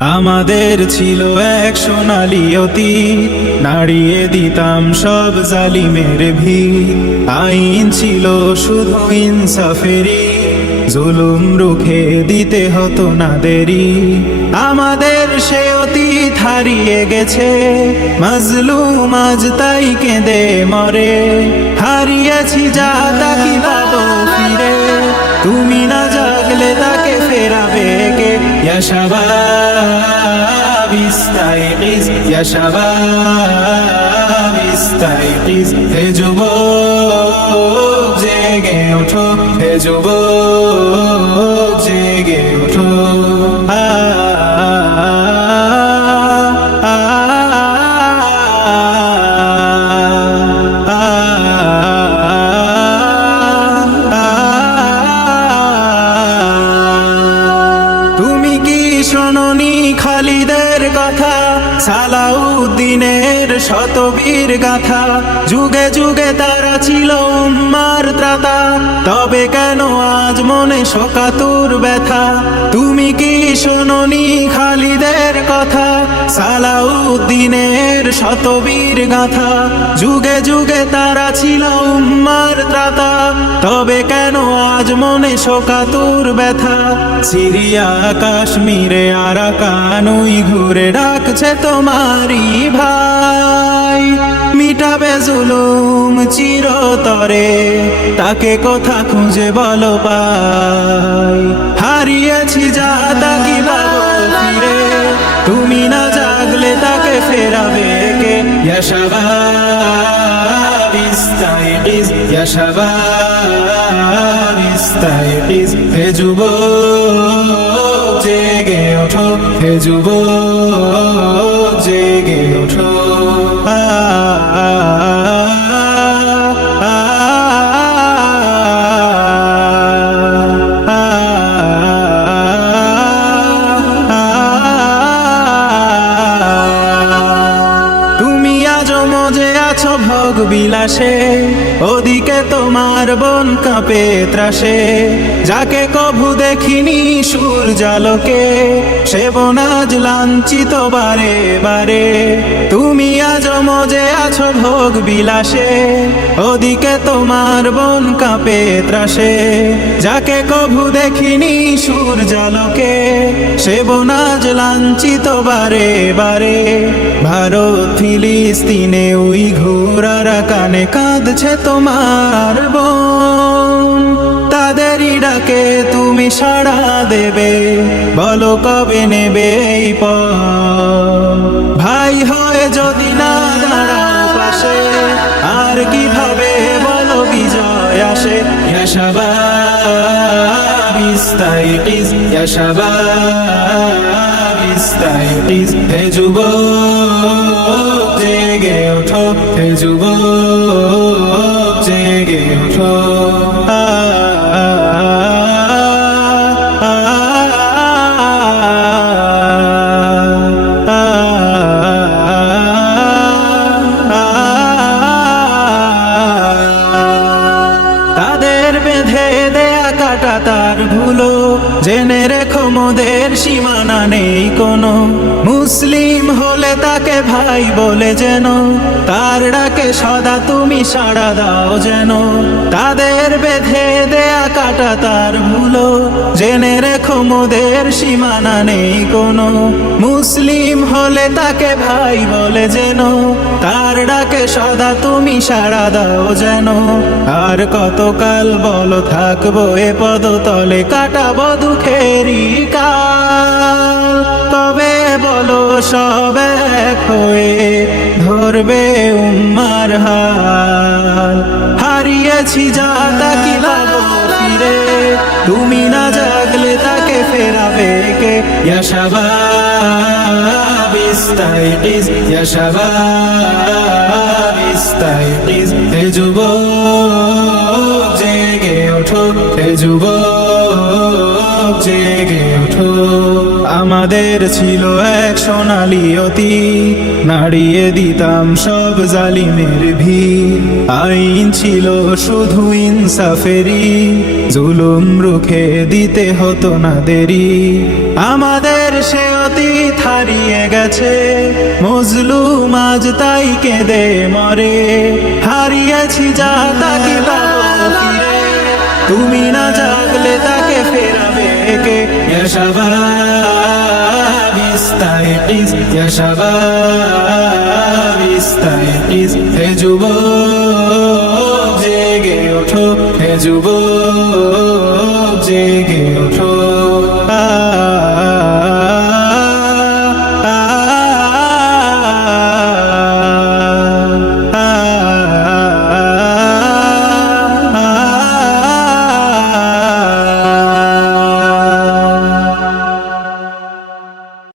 আমাদের ছিল এক সোনালি অতীত, নাড়িয়ে দিতাম সব জালিমের ভিড়। আইন ছিল শুধু ইনসাফেরই, জুলুম রুখে দিতে হতো না দেরি। আমাদের সে অতীত হারিয়ে গেছে, মাজলুম আজ তাই কেঁদে মরে। হারিয়েছি যা তা কি পাবো ফিরে, তুমি না জাগলে তাকে ফেরাবে কে? ইয়া শাবাব ইস্তাইকিজ, ইয়া শাবাব ইস্তাইকিজ। হে যুবক জেগে ওঠো, হে যুবক জেগে ওঠো। শোনোনি খালিদের কথা, সালাউদ্দিনের শতবীর গাথা। যুগে যুগে তারা ছিল উম্মার ত্রাতা, তবে কেন আজ মনে শোকাতুর ব্যথা? তুমি কি শোনোনি খালিদের কথা, সালাউদ্দিনের শতবীর গাথা। যুগে যুগে তারা ছিল উম্মার ত্রাতা, তবে কেন আজ মনে শোকাতুর ব্যথা? সিরিয়া কাশ্মীরে আরাকানুই ঘুরে ডাকছে তোমারি ভাই, মিটাবে জুলুম চিরতরে, তাকে কথা খুঁজে বলো পাই। হারিয়েছি যা তা কি পাবো ফিরে, তুমি না জাগলে তাকে ফেরাবে কে? ইয়া শাবাব ইস্তাইকিজ, ইয়া শাবাব ইস্তাইকিজ। হে যুবক জেগে ওঠো, হে যুবক জেগে ওঠো। ভোগ বিলাসে, ওদিকে তোমার বন কাঁপে ত্রাসে। যাকে কভু দেখিনি সূর্যালোকে, সে বনাজ লাঞ্ছিত বারে বারে। তুমি আজ মজে আছো ভোগ বিলাসে, ওদিকে তোমার বন কাঁপে ত্রাসে। যাকে কভু দেখিনি সূর্যালোকে, সে বনাজ লাঞ্ছিত বারে বারে। ভারত ফিলিস্তিনে উইঘুররা কানে কাঁদছে তোমার বোন, তাদেরই ডাকে তুমি সাড়া দেবে, বলো কবে নেবে এই পথ? ভাই হয়ে যদি না দাঁড়াও পাশে, আর কিভাবে বলো বিজয় আসে? ইয়া শাবাব ইস্তাইকিজ, ইয়া শাবাব ইস্তাইকিজ। হে যুবক জেগে ওঠো, হে যুবক জেগে ওঠো। তাদের বেঁধে দেয়া কাটা তার ভুলো, জেনে রেখো মোদের সীমানা নেই কোনো। মুসলিম হলে তাকে ভাই বলে যেন, তার ডাকে সদা তুমি সাড়া দাও যেন। তাদের বেঁধে দেয়া কাটা তার ভুলো, জেনে রেখো মোদের সীমানা নেই কোনো। মুসলিম হলে তাকে ভাই বলে যেন, তার ডাকে সদা তুমি সাড়া দাও যেন। আর কতকাল বলো থাকবো এ পদতলে, কাটাবো দুঃখেরই কাল। তবে বলো সব এক হয়ে ধরবে উম্মার হাল। হারিয়েছি যা তা কি পাবো ফিরে, তুমি না জাগলে তাকে ফেরাবে কে? ইয়া শাবাব ইস্তাইকিজ, ইয়া শাবাব ইস্তাইকিজ। হে যুবক জেগে ওঠো, হে যুবক জেগে ওঠো। আমাদের ছিল এক সোনালি অতীত, নাড়িয়ে দিতাম সব জালিমের ভিড়। আইন ছিল শুধু ইনসাফেরই, জুলুম রুখে দিতে হতো না দেরি। আমাদের সে অতীত হারিয়ে গেছে, মজলুম আজ তাই কেঁদে মরে। হারিয়েছি যা তাকে পাবো ফিরে, তুমি না জাগলে তাকে ফেরাবে কে? ইয়া শাবাব ইস্তাইকিজ, ইয়া শাবাব ইস্তাইকিজ, হে যুবক জেগে ওঠো, হে যুবক